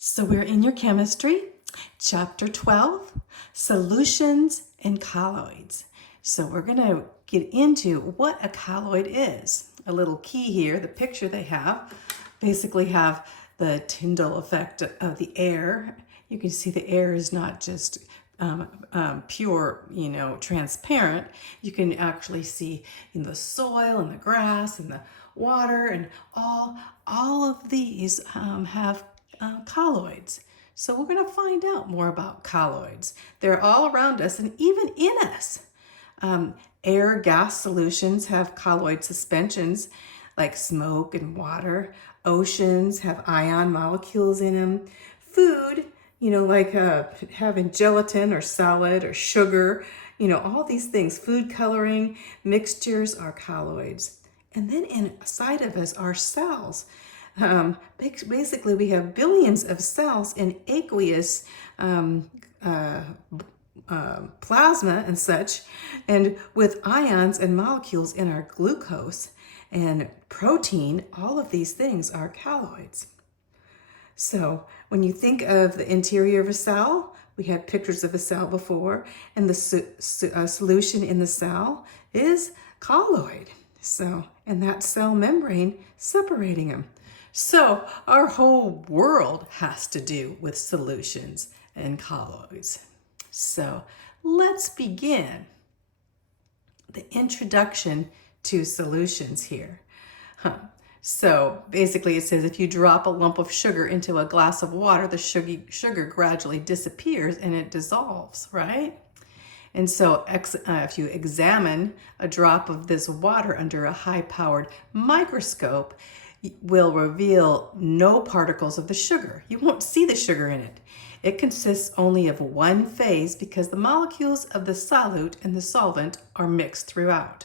So we're in your chemistry, chapter 12, solutions and colloids. So we're going to get into what a colloid is. A little key here, the picture they have, basically have the Tyndall effect of the air. You can see the air is not just pure, transparent. You can actually see in the soil and the grass and the water and all of these have colloids. So we're going to find out more about colloids. They're all around us and even in us. Air gas solutions have colloid suspensions like smoke and water. Oceans have ion molecules in them. Food, like having gelatin or salad or sugar, all these things, food coloring, mixtures are colloids. And then inside of us are cells. Basically, we have billions of cells in aqueous plasma and such, and with ions and molecules in our glucose and protein, all of these things are colloids. So when you think of the interior of a cell, we had pictures of a cell before, and the solution in the cell is colloid. So, and that cell membrane separating them. So our whole world has to do with solutions and colloids. So let's begin the introduction to solutions here. So basically it says if you drop a lump of sugar into a glass of water, the sugar gradually disappears and it dissolves, right? And so if you examine a drop of this water under a high-powered microscope, will reveal no particles of the sugar. You won't see the sugar in it. It consists only of one phase because the molecules of the solute and the solvent are mixed throughout.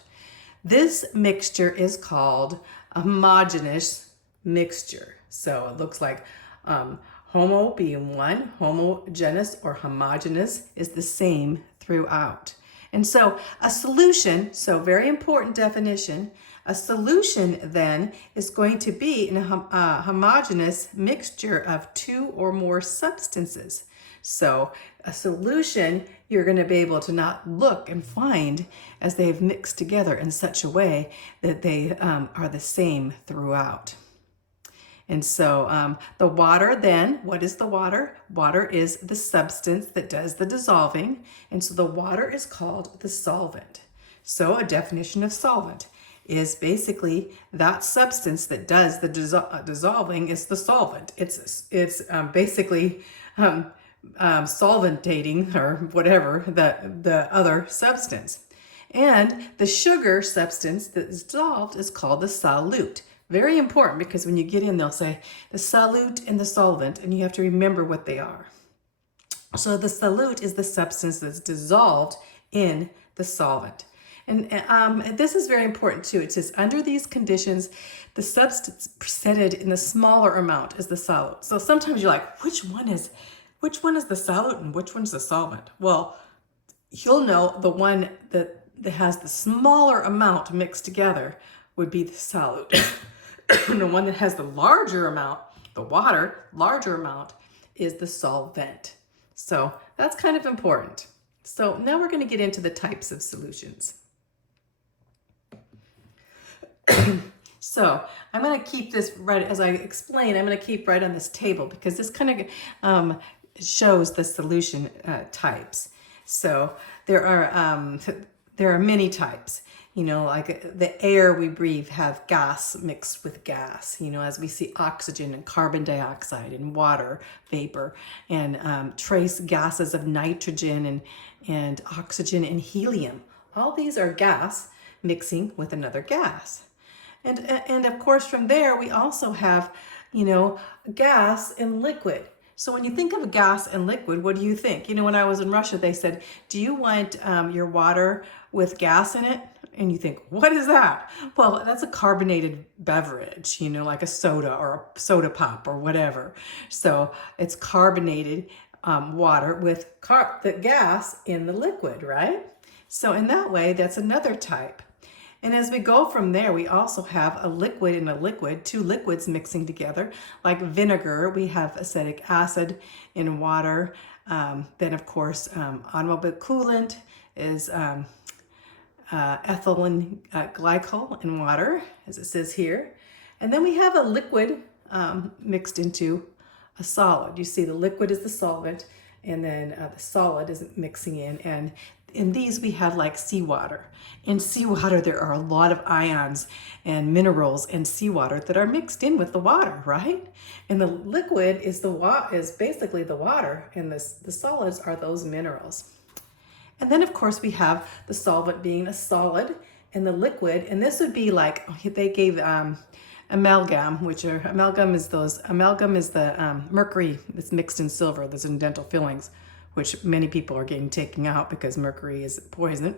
This mixture is called a homogeneous mixture. So it looks like homo being one, homogeneous or homogeneous is the same throughout. And so a solution, so very important definition, a solution then is going to be a homogeneous mixture of two or more substances. So a solution, you're going to be able to not look and find as they've mixed together in such a way that they are the same throughout. And so the water then, what is the water? Water is the substance that does the dissolving. And so the water is called the solvent. So a definition of solvent is basically that substance that does the dissolving is the solvent. It's basically solventating or whatever the other substance. And the sugar substance that is dissolved is called the solute. Very important because when you get in, they'll say the solute and the solvent, and you have to remember what they are. So the solute is the substance that's dissolved in the solvent. And this is very important too. It says under these conditions, the substance presented in the smaller amount is the solute. So sometimes you're like, which one is the solute and which one's the solvent? Well, you'll know the one that has the smaller amount mixed together would be the solute. And the one that has the larger amount, the larger amount, is the solvent. So that's kind of important. So now we're going to get into the types of solutions. So I'm going to keep this right, as I explain, I'm going to keep right on this table because this kind of shows the solution types. So there are many types. Like the air we breathe have gas mixed with gas, as we see oxygen and carbon dioxide and water vapor and trace gases of nitrogen and oxygen and helium. All these are gas mixing with another gas. And of course from there we also have, gas and liquid. So when you think of gas and liquid, what do you think? When I was in Russia, they said, do you want your water with gas in it? And you think, what is that? Well, that's a carbonated beverage, like a soda or a soda pop or whatever. So it's carbonated water with the gas in the liquid, right? So in that way, that's another type. And as we go from there, we also have a liquid and a liquid, two liquids mixing together. Like vinegar, we have acetic acid in water. Then, of course, automobile coolant is ethylene glycol in water, as it says here. And then we have a liquid mixed into a solid. You see the liquid is the solvent, and then the solid is mixing in. And in these we have like seawater. In seawater there are a lot of ions and minerals in seawater that are mixed in with the water, right? And the liquid is basically the water, and the solids are those minerals. And then of course we have the solvent being a solid, and the liquid, and this would be like, they gave amalgam, amalgam is the mercury that's mixed in silver that's in dental fillings, which many people are getting taken out because mercury is poison.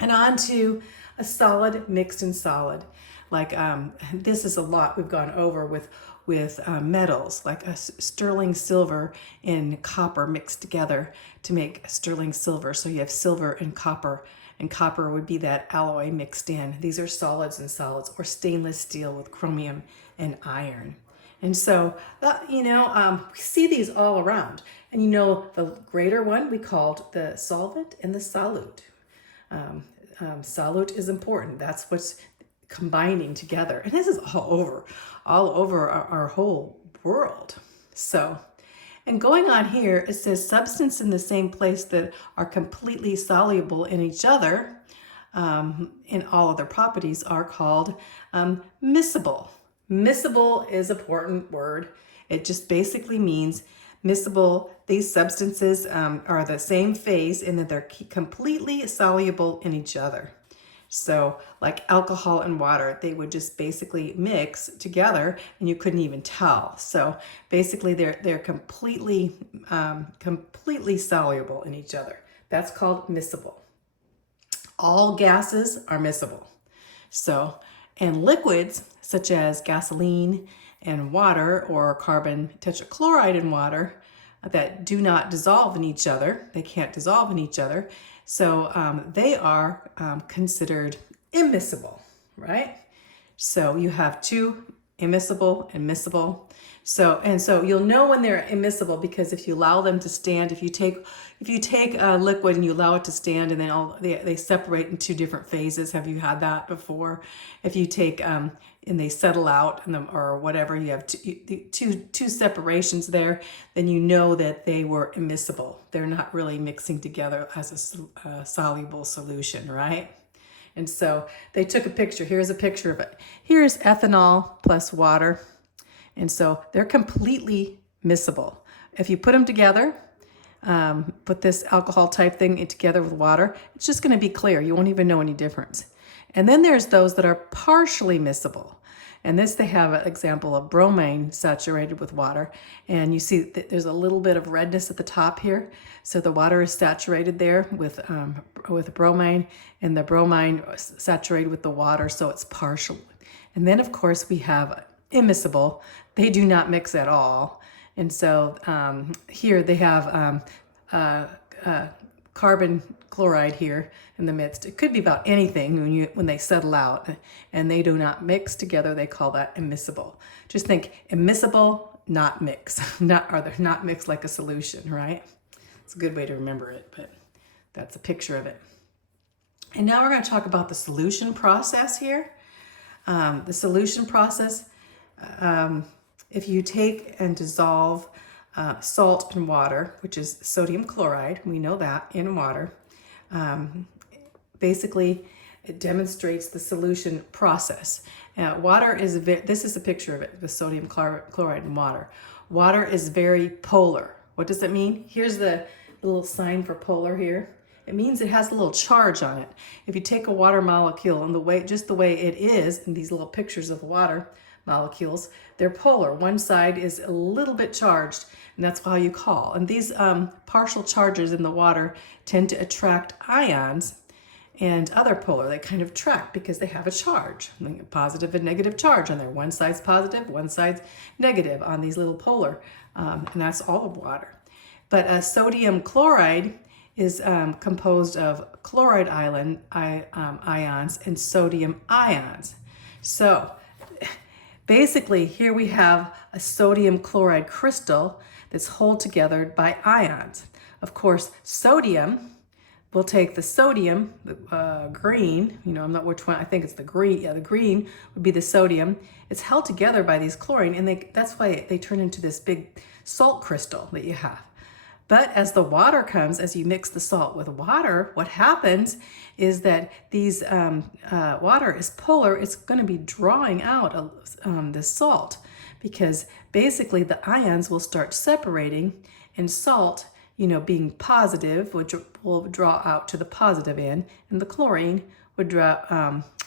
And on to a solid mixed in solid. Like this is a lot we've gone over with metals, like a sterling silver and copper mixed together to make sterling silver. So you have silver and copper would be that alloy mixed in. These are solids and solids, or stainless steel with chromium and iron. And so, we see these all around. And the greater one we called the solvent and the solute. Solute is important. That's what's combining together. And this is all over our whole world. So, and going on here, it says substance in the same place that are completely soluble in each other, in all of their properties, are called miscible. Miscible is an important word. It just basically means miscible. These substances are the same phase in that they're completely soluble in each other. So like alcohol and water, they would just basically mix together and you couldn't even tell. So basically they're completely soluble in each other. That's called miscible. All gases are miscible. So, and liquids such as gasoline and water, or carbon tetrachloride in water, that do not dissolve in each other. They can't dissolve in each other. So they are considered immiscible, right? So you have two, immiscible and miscible. So you'll know when they're immiscible because if you allow them to stand, if you take a liquid and you allow it to stand, and then they separate in two different phases. Have you had that before? If you take and they settle out or whatever, you have two separations there, then you know that they were immiscible. They're not really mixing together as a soluble solution, right? And so they took a picture. Here's a picture of it. Here's ethanol plus water. And so they're completely miscible. If you put them together, put this alcohol type thing together with water, it's just going to be clear. You won't even know any difference. And then there's those that are partially miscible. And this, they have an example of bromine saturated with water. And you see that there's a little bit of redness at the top here. So the water is saturated there with bromine, and the bromine saturated with the water, so it's partial. And then, of course, we have immiscible. They do not mix at all. And so here they have carbon chloride here in the midst. It could be about anything when they settle out, and they do not mix together. They call that immiscible. Just think immiscible, not mix. They're not mixed like a solution, right? It's a good way to remember it, but that's a picture of it. And now we're going to talk about the solution process here. The solution process, if you take and dissolve salt in water, which is sodium chloride, we know that in water, basically it demonstrates the solution process. Water is, this is a picture of it, the sodium chloride in water. Water is very polar. What does it mean? Here's the little sign for polar here. It means it has a little charge on it. If you take a water molecule and just the way it is in these little pictures of water molecules, they're polar. One side is a little bit charged, and that's why you call. And these partial charges in the water tend to attract ions and other polar. They kind of attract because they have a charge, like a positive and negative charge on there. One side's positive, one side's negative on these little polar, and that's all of water. But sodium chloride is composed of chloride ions and sodium ions. So basically, here we have a sodium chloride crystal that's held together by ions. Of course, sodium, we'll take the sodium, the green, I'm not which one, I think it's the green. Yeah, the green would be the sodium. It's held together by these chlorine, and that's why they turn into this big salt crystal that you have. But as the water comes, as you mix the salt with water, what happens is that these water is polar. It's going to be drawing out the salt, because basically the ions will start separating, and salt, being positive, which will draw out to the positive end, and the chlorine would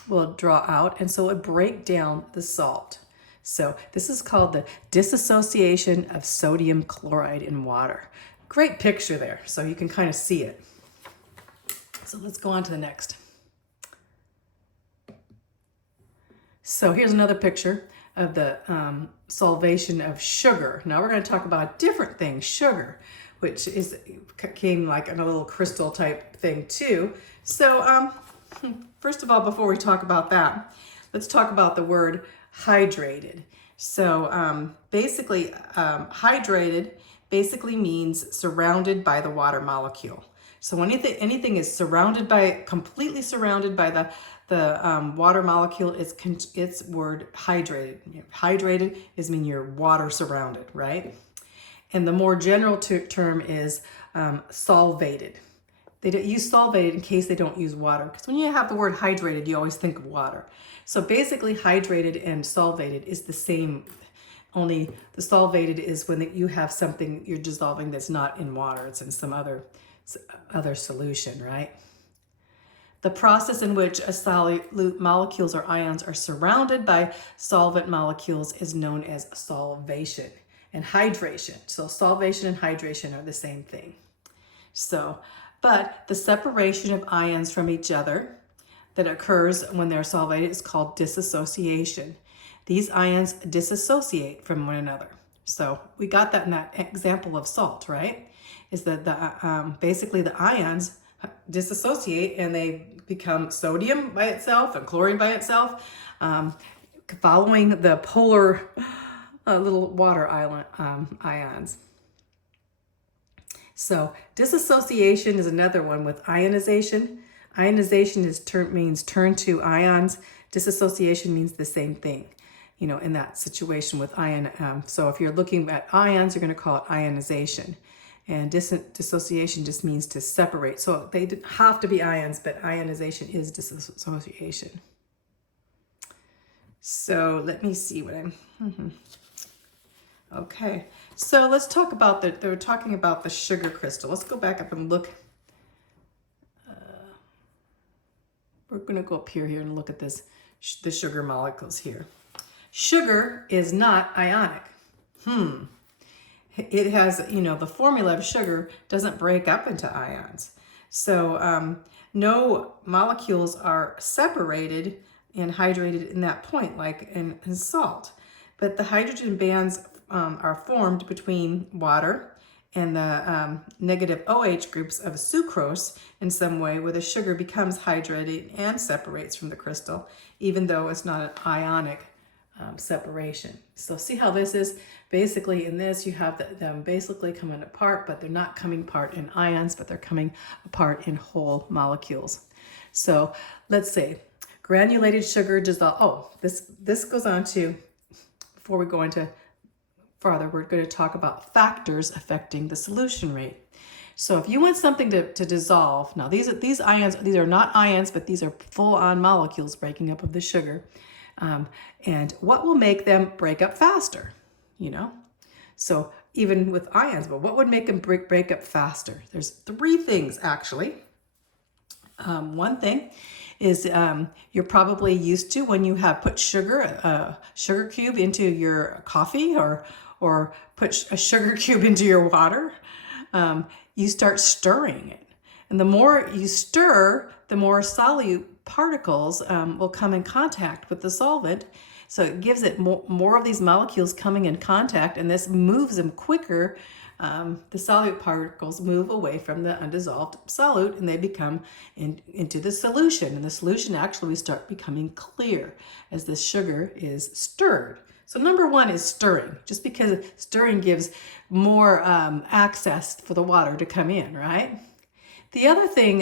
will draw out, and so it break down the salt. So this is called the dissociation of sodium chloride in water. Great picture there, so you can kind of see it. So let's go on to the next. So here's another picture of the solvation of sugar. Now we're going to talk about a different thing, sugar, which came like in a little crystal type thing too. So first of all, before we talk about that, let's talk about the word hydrated. So basically, hydrated basically means surrounded by the water molecule. So when anything is completely surrounded by the water molecule, it's word hydrated. Hydrated is mean you're water surrounded, right? And the more general term is solvated. They don't use solvated in case they don't use water, because when you have the word hydrated, you always think of water. So basically, hydrated and solvated is the same. Only the solvated is when you have something you're dissolving that's not in water, it's in some other solution, right? The process in which a solute molecules or ions are surrounded by solvent molecules is known as solvation and hydration. So solvation and hydration are the same thing. But the separation of ions from each other that occurs when they're solvated is called dissociation. These ions dissociate from one another. So we got that in that example of salt, right? Is that basically the ions dissociate and they become sodium by itself and chlorine by itself, following the polar little water ions. So dissociation is another one with ionization. Ionization means turn to ions. Dissociation means the same thing, in that situation with ion. So if you're looking at ions, you're going to call it ionization. And dissociation just means to separate. So they have to be ions, but ionization is dissociation. So let me see what Okay. So let's talk about they're talking about the sugar crystal. Let's go back up and look. We're going to go up here and look at the sugar molecules here. Sugar is not ionic. It has, the formula of sugar doesn't break up into ions. So no molecules are separated and hydrated in that point, like in salt. But the hydrogen bands are formed between water and the negative OH groups of sucrose in some way, where the sugar becomes hydrated and separates from the crystal, even though it's not an ionic separation. So see how this is? Basically in this, you have them basically coming apart, but they're not coming apart in ions, but they're coming apart in whole molecules. So let's say granulated sugar dissolve. This goes on to, before we go into further, we're going to talk about factors affecting the solution rate. So if you want something to dissolve, now these ions, these are not ions, but these are full-on molecules breaking up of the sugar. And what will make them break up faster? So even with ions, but what would make them break up faster? There's 3 things actually. One thing is you're probably used to when you have put a sugar cube into your coffee or put a sugar cube into your water, you start stirring it. And the more you stir, the more solute particles will come in contact with the solvent. So it gives it more of these molecules coming in contact, and this moves them quicker. The solute particles move away from the undissolved solute, and they become into the solution. And the solution actually start becoming clear as the sugar is stirred. So number one is stirring, just because stirring gives more access for the water to come in, right? The other thing,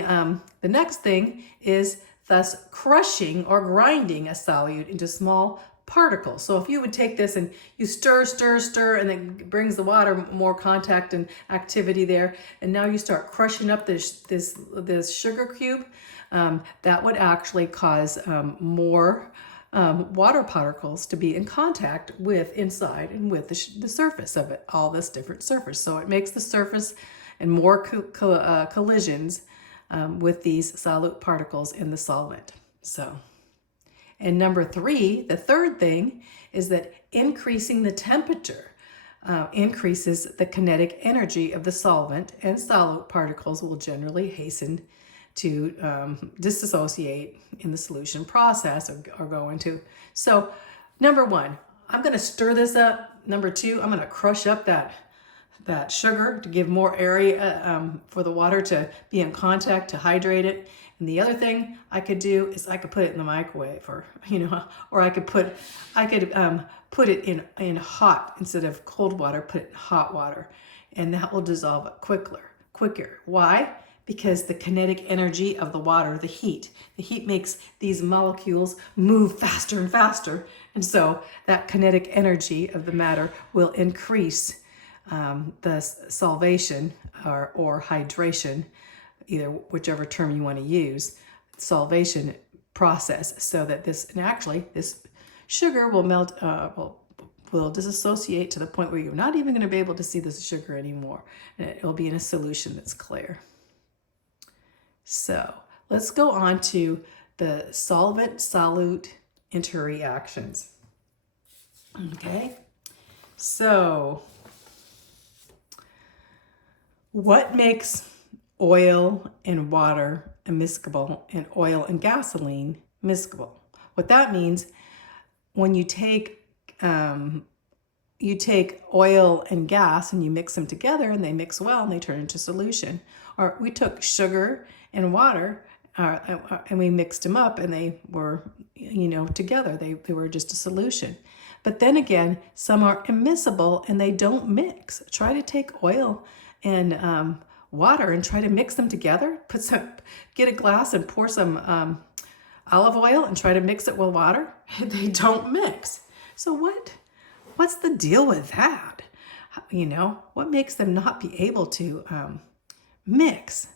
the next thing is thus crushing or grinding a solute into small particles. So if you would take this and you stir, stir, stir, and it brings the water more contact and activity there, and now you start crushing up this sugar cube, that would actually cause more water particles to be in contact with inside and with the surface of it, all this different surface. So it makes the surface and more collisions with these solute particles in the solvent. So, and number three, the third thing is that increasing the temperature increases the kinetic energy of the solvent, and solute particles will generally hasten to dissociate in the solution process or go into. So number one, I'm going to stir this up. Number two, I'm going to crush up that sugar to give more area for the water to be in contact, to hydrate it. And the other thing I could do is I could put it in the microwave, or or I could put it in hot instead of cold water. Put it in hot water, and that will dissolve it quicker. Why? Because the kinetic energy of the water, the heat makes these molecules move faster and faster, and so that kinetic energy of the matter will increase the solvation or hydration, either whichever term you want to use, solvation process, so that this sugar will melt, will disassociate to the point where you're not even going to be able to see this sugar anymore, and it will be in a solution that's clear. So let's go on to the solvent-solute interreactions. Okay, so what makes oil and water immiscible and oil and gasoline miscible? What that means, when you take oil and gas and you mix them together and they mix well and they turn into solution. Or we took sugar and water and we mixed them up and they were, together. They were just a solution. But then again, some are immiscible and they don't mix. Try to take oil and water and try to mix them together. Get a glass and pour some olive oil and try to mix it with water. They don't mix. So what's the deal with that? What makes them not be able to mix?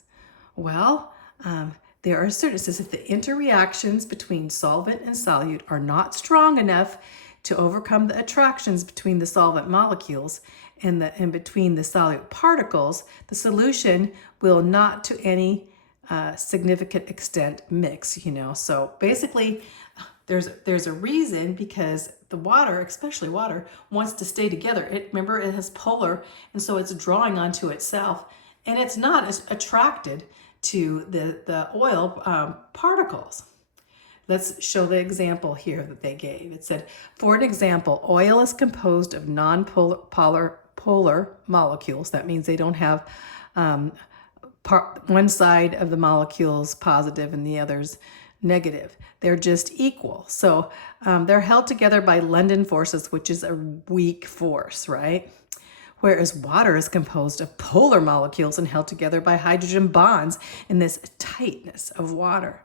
Well, there are certain, it says if the interreactions between solvent and solute are not strong enough to overcome the attractions between the solvent molecules and between the solute particles, the solution will not to any significant extent mix, So basically, there's a reason, because the water, especially water, wants to stay together. Remember, it has polar, and so it's drawing onto itself, and it's not as attracted to the oil particles. Let's show the example here that they gave. It said, for an example, oil is composed of polar molecules. That means they don't have one side of the molecules positive and the others negative. They're just equal. So they're held together by London forces, which is a weak force, right? Whereas water is composed of polar molecules and held together by hydrogen bonds in this tightness of water.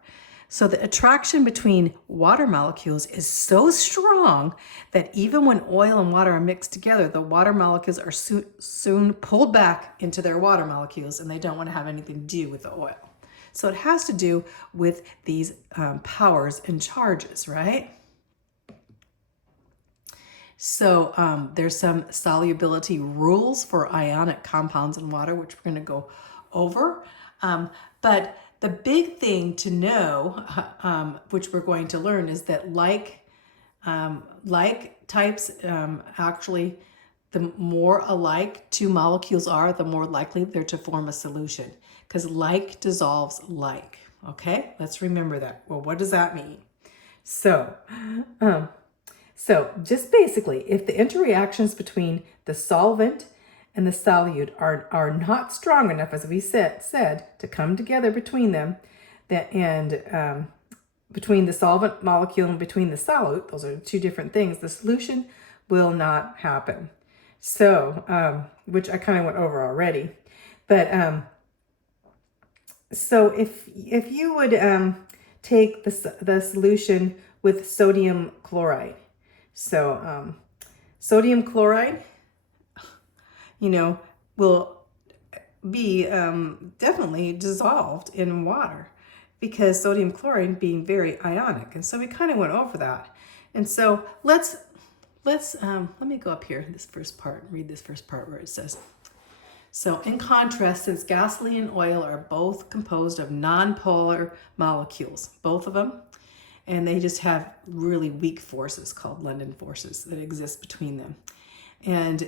So the attraction between water molecules is so strong that even when oil and water are mixed together, the water molecules are soon pulled back into their water molecules, and they don't want to have anything to do with the oil. So it has to do with these powers and charges, right? So there's some solubility rules for ionic compounds in water, which we're going to go over. But the big thing to know, which we're going to learn, is that like types, actually, the more alike two molecules are, the more likely they're to form a solution, because like dissolves like. Okay, let's remember that. Well, what does that mean? So So just basically, if the interreactions between the solvent and the solute are not strong enough, as we said, to come together between them, between the solvent molecule and between the solute, those are two different things, the solution will not happen. So, which I kind of went over already. But so if you would take the solution with sodium chloride, so sodium chloride, will be definitely dissolved in water, because sodium chloride being very ionic. And so we kind of went over that. And so let me go up here, this first part, read this first part where it says, so in contrast, since gasoline and oil are both composed of nonpolar molecules, both of them, and they just have really weak forces called London forces that exist between them. And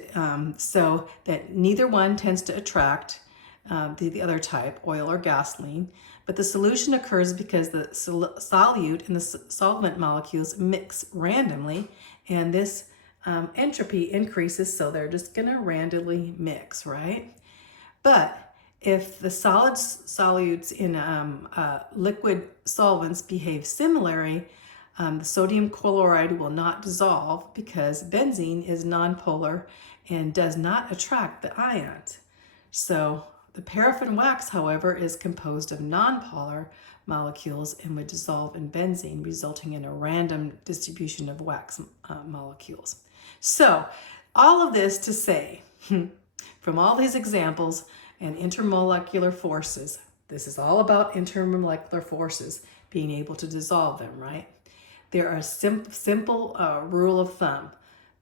so that neither one tends to attract the other type, oil or gasoline, but the solution occurs because the solute and the solvent molecules mix randomly, and this entropy increases, so they're just going to randomly mix, right? But if the solutes in liquid solvents behave similarly, the sodium chloride will not dissolve because benzene is nonpolar and does not attract the ions. So the paraffin wax, however, is composed of nonpolar molecules and would dissolve in benzene, resulting in a random distribution of wax molecules. So all of this to say, from all these examples and intermolecular forces, this is all about intermolecular forces being able to dissolve them, right? There are simple rule of thumb.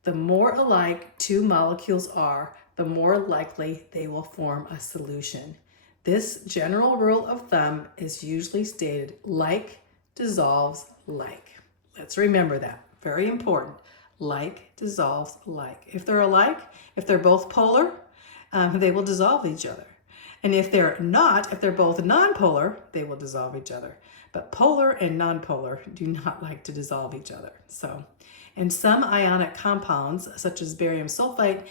The more alike two molecules are, the more likely they will form a solution. This general rule of thumb is usually stated: like dissolves like. Let's remember that. Very important. Like dissolves like. If they're alike, if they're both polar, they will dissolve each other. And if they're both nonpolar, they will dissolve each other. But polar and nonpolar do not like to dissolve each other. So, and some ionic compounds, such as barium sulfite,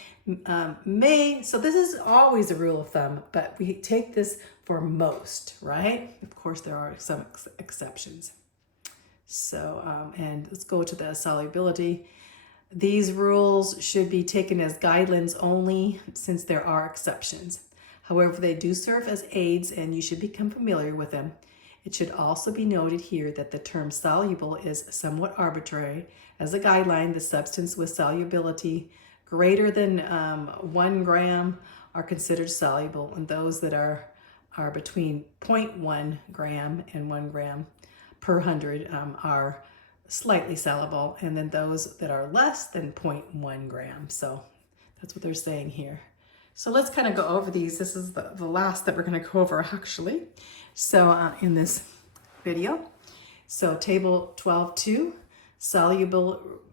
so this is always a rule of thumb, but we take this for most, right? Of course, there are some exceptions. So, and let's go to the solubility. These rules should be taken as guidelines only, since there are exceptions. However, they do serve as aids, and you should become familiar with them. It should also be noted here that the term soluble is somewhat arbitrary. As a guideline, the substance with solubility greater than 1 gram are considered soluble, and those that are between 0.1 gram and 1 gram per 100 are slightly soluble, and then those that are less than 0.1 gram. So that's what they're saying here. So let's kind of go over these. This is the last that we're going to go over, actually. So in this video. So table 12.2,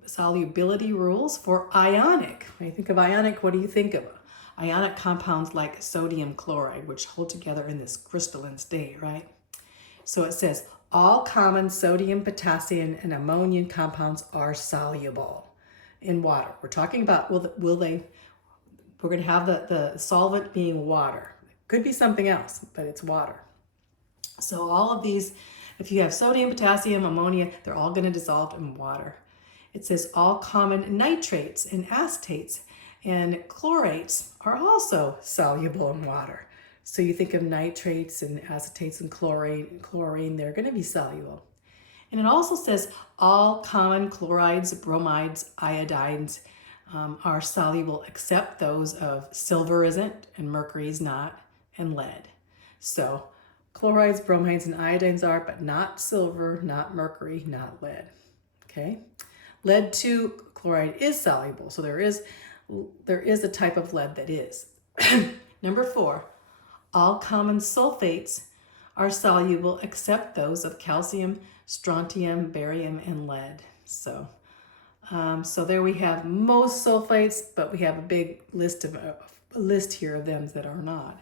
solubility rules for ionic. When you think of ionic, what do you think of? Ionic compounds like sodium chloride, which hold together in this crystalline state, right? So it says, all common sodium, potassium, and ammonium compounds are soluble in water. We're talking about we're going to have the solvent being water. It could be something else, but it's water. So all of these, if you have sodium, potassium, ammonia, they're all going to dissolve in water. It says all common nitrates and acetates and chlorates are also soluble in water. So you think of nitrates and acetates and chlorine, they're going to be soluble. And it also says all common chlorides, bromides, iodides are soluble except those of silver isn't, and mercury is not, and lead. So chlorides, bromides, and iodines are, but not silver, not mercury, not lead. Okay? Lead 2 chloride is soluble, so there is a type of lead that is. Number 4, all common sulfates are soluble except those of calcium, strontium, barium, and lead. So there we have most sulfates, but we have a big list here of them that are not.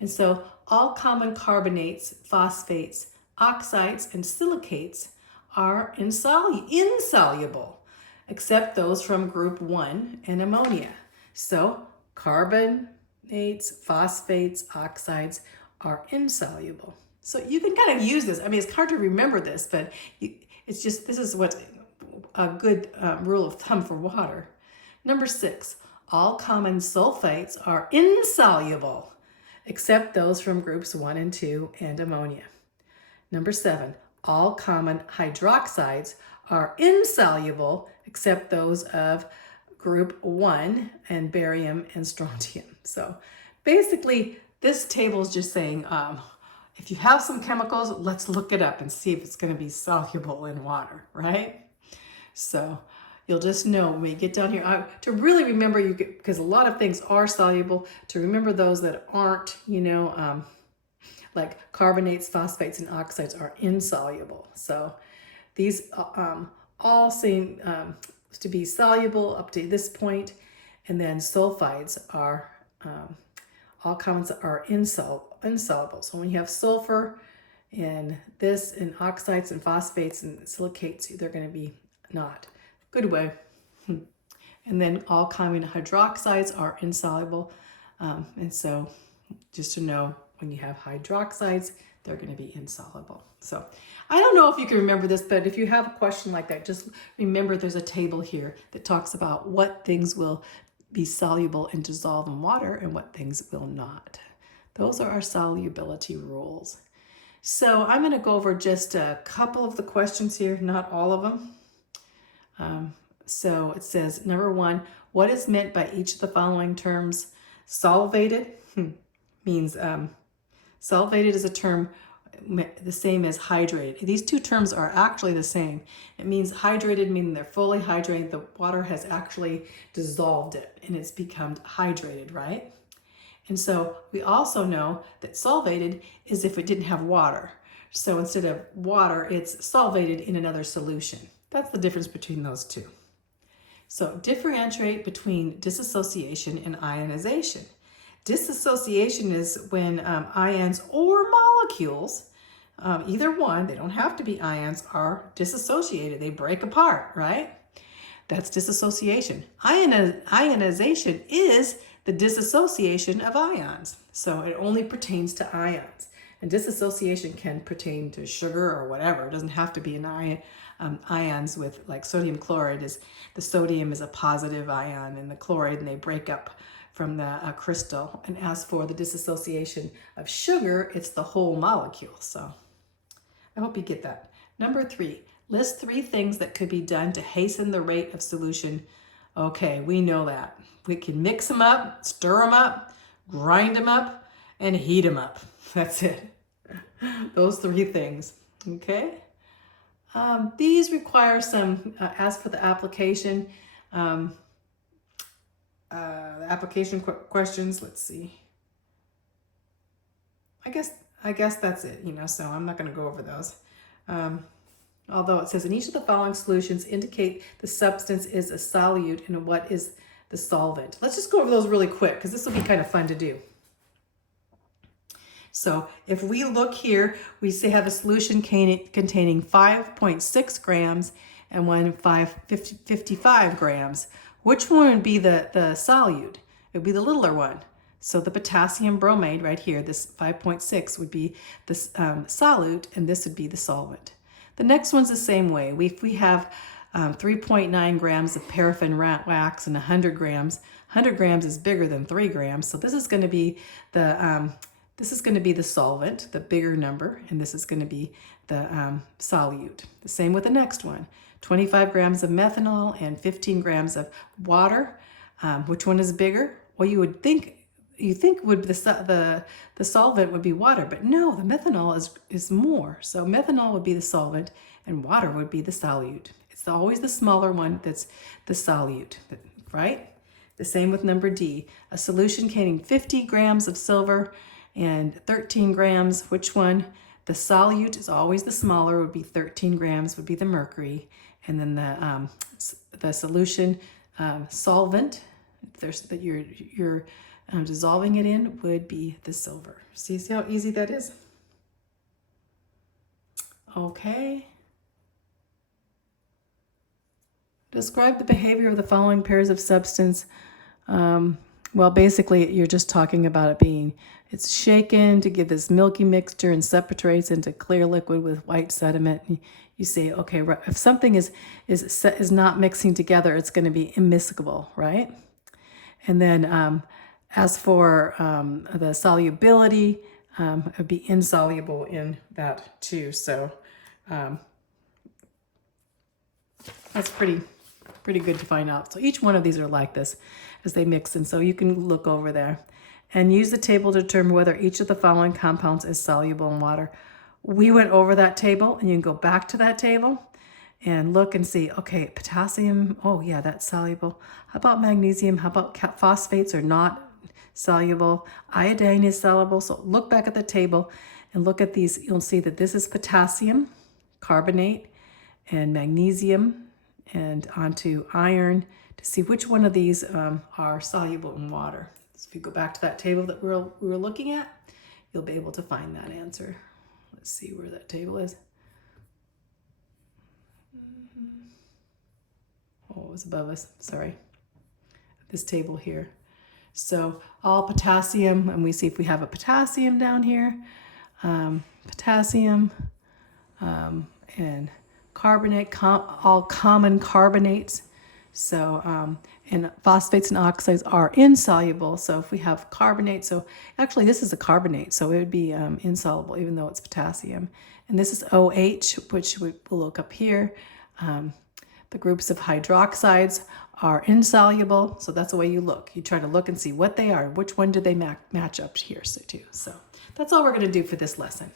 And so all common carbonates, phosphates, oxides, and silicates are insoluble. except those from group 1 and ammonia. So carbonates, phosphates, oxides are insoluble. So you can kind of use this. I mean, it's hard to remember this, but it's just, this is what a good rule of thumb for water. Number 6, all common sulfates are insoluble, except those from groups 1 and 2 and ammonia. Number 7, all common hydroxides are insoluble, except those of group 1 and barium and strontium. So basically, this table is just saying, if you have some chemicals, let's look it up and see if it's going to be soluble in water, right? So you'll just know when we get down here to really remember, because a lot of things are soluble, to remember those that aren't, like carbonates, phosphates, and oxides are insoluble. So these all seem to be soluble up to this point, and then sulfides are all commons are insoluble. So when you have sulfur and this and oxides and phosphates and silicates, they're going to be not. Good way. And then all common hydroxides are insoluble. And so just to know, when you have hydroxides, they're going to be insoluble. So I don't know if you can remember this, but if you have a question like that, just remember there's a table here that talks about what things will be soluble and dissolve in water and what things will not. Those are our solubility rules. So I'm going to go over just a couple of the questions here, not all of them. So it says, number 1, what is meant by each of the following terms? Solvated means, solvated is a term the same as hydrated. These two terms are actually the same. It means hydrated, meaning they're fully hydrated. The water has actually dissolved it and it's become hydrated, right? And so we also know that solvated is if it didn't have water. So instead of water, it's solvated in another solution. That's the difference between those two. So differentiate between dissociation and ionization. Dissociation is when ions or molecules, either one, they don't have to be ions, are dissociated. They break apart, right? That's dissociation. Ionization is the dissociation of ions. So it only pertains to ions. And dissociation can pertain to sugar or whatever. It doesn't have to be an ion. Ions with, like sodium chloride, is the sodium is a positive ion and the chloride, and they break up from the crystal. And as for the dissociation of sugar, it's the whole molecule. So I hope you get that. Number 3, list 3 things that could be done to hasten the rate of solution. Okay, we know that. We can mix them up, stir them up, grind them up, and heat them up. That's it. Those 3 things, okay? These require some, as for the application, questions, let's see. I guess that's it, so I'm not going to go over those. Although it says, in each of the following solutions indicate the substance is a solute and what is the solvent. Let's just go over those really quick because this will be kind of fun to do. So if we look here, we have a solution containing 5.6 grams and one 55 grams. Which one would be the solute? It would be the littler one. So the potassium bromide right here, this 5.6 would be the solute, and this would be the solvent. The next one's the same way. If we have 3.9 grams of paraffin wax and 100 grams, 100 grams is bigger than 3 grams. So this is going to be the solvent, the bigger number, and this is going to be the solute. The same with the next one. 25 grams of methanol and 15 grams of water. Which one is bigger? Well, you think would the solvent would be water, but no, the methanol is more. So methanol would be the solvent and water would be the solute. It's always the smaller one that's the solute, right? The same with number D. A solution containing 50 grams of silver and 13 grams. Which one? The solute is always the smaller, would be 13 grams, would be the mercury. And then the solution solvent that you're dissolving it in would be the silver. See how easy that is? Okay. Describe the behavior of the following pairs of substance. Well, basically, you're just talking about it being, it's shaken to give this milky mixture and separates into clear liquid with white sediment. You say, okay, if something is not mixing together, it's going to be immiscible, right? And then as for the solubility, it would be insoluble in that too. So that's pretty good to find out. So each one of these are like this as they mix, and so you can look over there and use the table to determine whether each of the following compounds is soluble in water. We went over that table, and you can go back to that table and look and see, okay, potassium, oh yeah, that's soluble. How about magnesium? How about phosphates are not soluble? Iodine is soluble. So look back at the table and look at these. You'll see that this is potassium carbonate and magnesium, and onto iron to see which one of these are soluble in water. So if you go back to that table that we were looking at, you'll be able to find that answer. Let's see where that table is. Oh, it was above us, sorry. This table here. So all potassium, and we see if we have a potassium down here, potassium and carbonate, all common carbonates. So, and phosphates and oxides are insoluble. So if we have carbonate, so actually this is a carbonate, so it would be insoluble even though it's potassium. And this is OH, which we'll look up here. The groups of hydroxides are insoluble. So that's the way you look. You try to look and see what they are. Which one do they match up here to? So that's all we're going to do for this lesson.